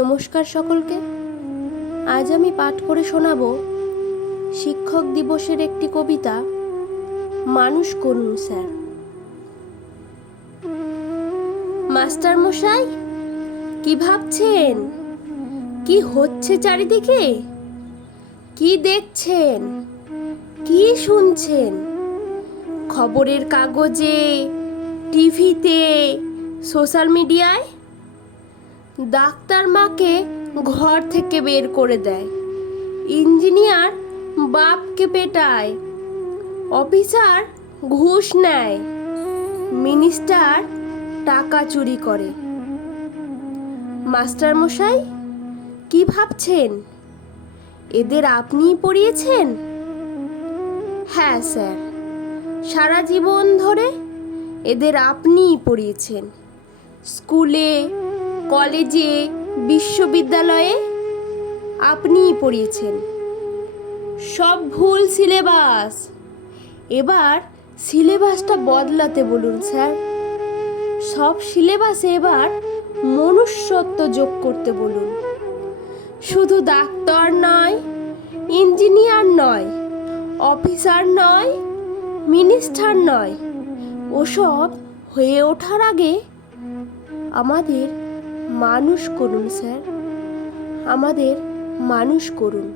নমস্কার সকলকে। আজ আমি পাঠ করে শোনাব শিক্ষক দিবসের একটি কবিতা, মানুষ করুন স্যার। মাস্টার মশাই, কি ভাবছেন? কি হচ্ছে চারিদিকে? কি দেখছেন? কি শুনছেন? খবরের কাগজে, টিভিতে, সোশ্যাল মিডিয়ায়? ডাক্তার মাকে ঘর থেকে বের করে দেয়, ইঞ্জিনিয়ার বাপকে পেটায়, অফিসার ঘুষ নেয়, মিনিস্টার টাকা চুরি করে। মাস্টার মশাই, কি ভাবছেন? এদের আপনিই পড়িয়েছেন? হ্যাঁ স্যার, সারা জীবন ধরে এদের আপনিই পড়িয়েছেন। স্কুলে, কলেজে, বিশ্ববিদ্যালয়ে আপনিই পড়িয়েছেন। সব ভুল সিলেবাস। এবার সিলেবাসটা বদলাতে বলুন স্যার। সব সিলেবাসে এবার মনুষ্যত্ব যোগ করতে বলুন। শুধু ডাক্তার নয়, ইঞ্জিনিয়ার নয়, অফিসার নয়, মিনিস্টার নয়, ওসব হয়ে ওঠার আগে আমাদের মানুষ করুন স্যার, আমাদের মানুষ করুন।